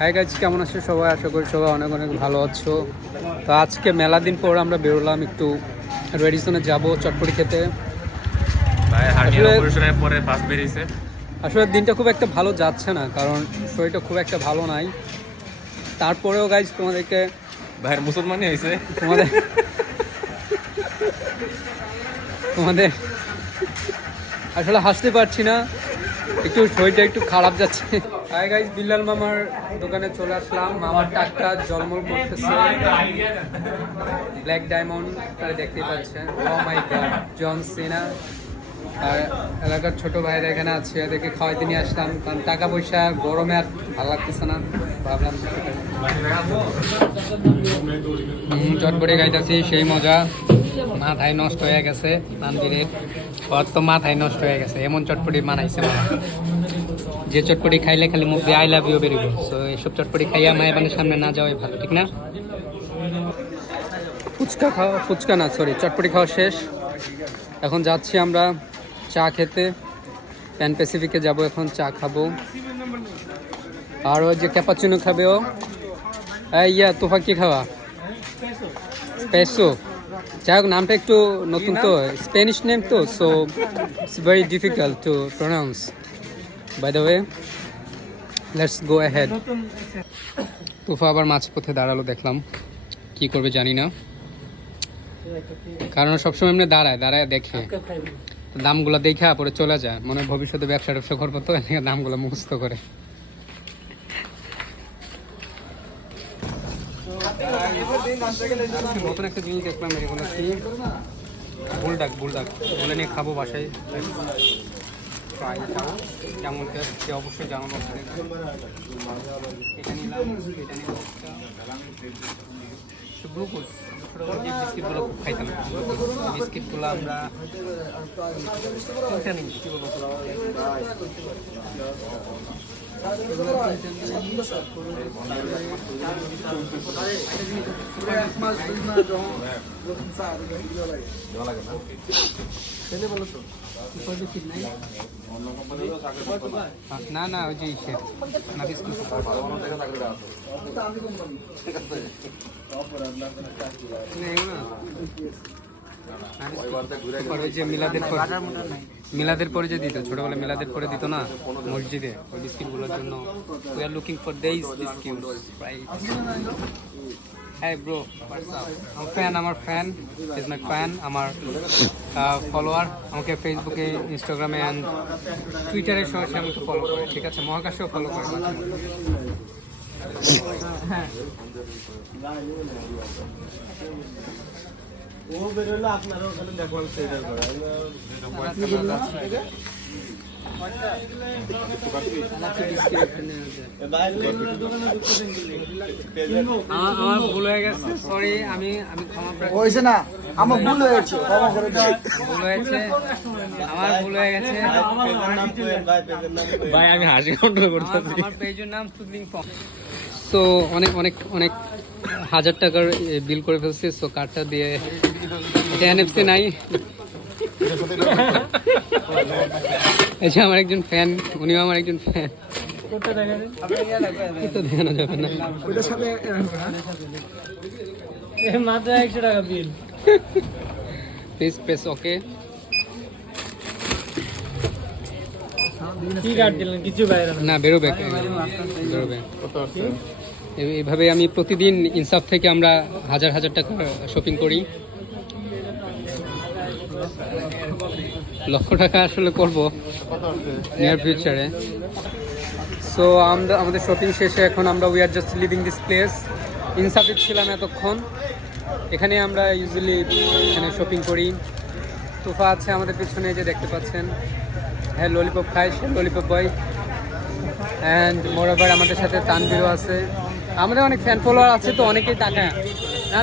Hi guys, কেমন আছো সবাই? আশা করি সবাই অনেক অনেক ভালো আছো। তো আজকে মেলা দিন পর আমরা বেরোলাম একটু রেডিসনে যাব চটপটি খেতে। আসলে দিনটা খুব একটা ভালো যাচ্ছে না, কারণ শরীরটা খুব একটা ভালো নাই। তারপরেও গাইজ তোমাদেরকে ভাইয়ের মুসলমানই হয়েছে তোমাদের আসলে হাসতে পারছি না, একটু শরীরটা একটু খারাপ যাচ্ছে। হাই গাইজ, বিল্লাল মামার দোকানে চলে আসলাম। মামার টাকটা জলমল করতেছে, ব্ল্যাক ডায়মন্ড তারা দেখতেই পাচ্ছেন। ও মাই গড, জন সিনা। আর এলাকার ছোট ভাইরা এখানে আছে, এদেরকে খাওয়াইতে নিয়ে আসলাম, কারণ টাকা পয়সা গরমে আর ভালো লাগতেছে না। ভাবলাম চটপটে খাইতেছি, সেই মজা। মাথায় নষ্ট হয়ে গেছে তানবীরের, ওর তো মাথায় নষ্ট হয়ে গেছে, এমন চটপটি বানাইছে মামা। যে চটপটি খাইলে খালি মুখ দিয়ে আই লাভ ইউ বেরিব। সো এইসব চটপটি খাইয়া মায়ের সামনে না যাওয়াই ভালো, ঠিক না? ফুচকা না, সরি, চটপটি খাওয়া শেষ। এখন যাচ্ছি আমরা চা খেতে, প্যান প্যাসিফিকে যাব, এখন চা খাবো। আর ওই যে ক্যাপাচিনো খাবে ও। ইয়া তোফা কি খাওয়া? স্পেসো। যাই হোক, নামটা একটু নতুন তো, স্প্যানিশ নেম তো, so it's very difficult to pronounce. By the way, let's go ahead. তোফা আবার মাঝপথে দাঁড়ালো, দেখলাম কি করবে জানি না, কারণ সবসময় এমনি দাঁড়ায় দেখে দামগুলো দেখে পরে চলে যায়, মনে হয় ভবিষ্যতে ব্যবসা করবো, তো দামগুলো মুখস্থ করে। নতুন একটা জিনিস দেখলাম, এগুলো কি বুলডাক বলে নিয়ে খাবো বাসায়। কেমন সে অবশ্যই জানাবো। এটা নিলাম, এটা নিলাম গ্লুকোজ। যে বিস্কিটগুলো খুব খাইতাম, বিস্কিটগুলো আমরা না না, ওই যে না বিস্কুট মিলাদের পরে যে দিত, ছোটবেলা মিলাদের পরে দিত না মসজিদে, ওই বিস্কিটগুলোর জন্য। We are looking for this biscuit, right? হ্যাঁ ব্রো, আমার ফ্যান ইজ মাই ফ্যান, আমার ফলোয়ার। আমাকে ফেসবুকে, ইনস্টাগ্রামে অ্যান্ড টুইটারে সরাসরি আমাকে ফলো করে, ঠিক আছে? মহাকাশেও ফলো করে। ও বেরোলে আপনারা ওখানে দেখবেন সেটার করে আমার ভুল হয়ে গেছে, সরি। আমি ক্ষমা হয়েছে না, আমার ভুল হয়েছে, ক্ষমা করে দাও। ভুল হয়েছে, আমার ভুল হয়ে গেছে ভাই, আমি হাসি কন্ট্রোল করতেছি। আমার পেজের নাম সুদলিং ফর্ম। সো অনেক অনেক অনেক হাজার টাকার বিল করে ফেলছি। সো কার্ডটা দিয়ে, এটা এনএফসি নাই। এই যে আমার একজন ফ্যান, উনিও আমার একজন ফ্যান। দেখানো যাবে না, মাত্র 100 টাকা বিল। প্লিজ প্রেস ওকে। কি কার্ড দিলেন? কিছু বাইরে না, বেরোবে। এইভাবে আমি প্রতিদিন ইনসাফ থেকে আমরা হাজার হাজার টাকা শপিং করি। লক্ষ টাকা আসলে করবো নিয়ার ফিউচারে। সো আমাদের শপিং শেষে এখন আমরা we are just leaving this place. ইনসাফে ছিলাম এতক্ষণ, এখানে আমরা ইউজুয়ালি এখানে শপিং করি। তোফা আছে আমাদের পিছনে, যে দেখতে পাচ্ছেন। হ্যাঁ, ললিপপ খাই, সে ললিপপ বয়। অ্যান্ড মোরওভার আমাদের সাথে তানবীরও আছে। আমাদের অনেক ফ্যান ফলোয়ার আছে, তো অনেকেই তাকায়,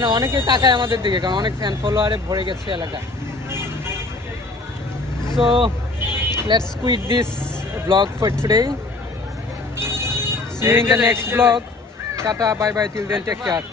না অনেকেই তাকায় আমাদের দিকে, কারণ অনেক ফ্যান ফলোয়ারে ভরে গেছে এলাকা। So let's quit this vlog for today. See you in the next vlog. Tata, bye bye, till then, take care.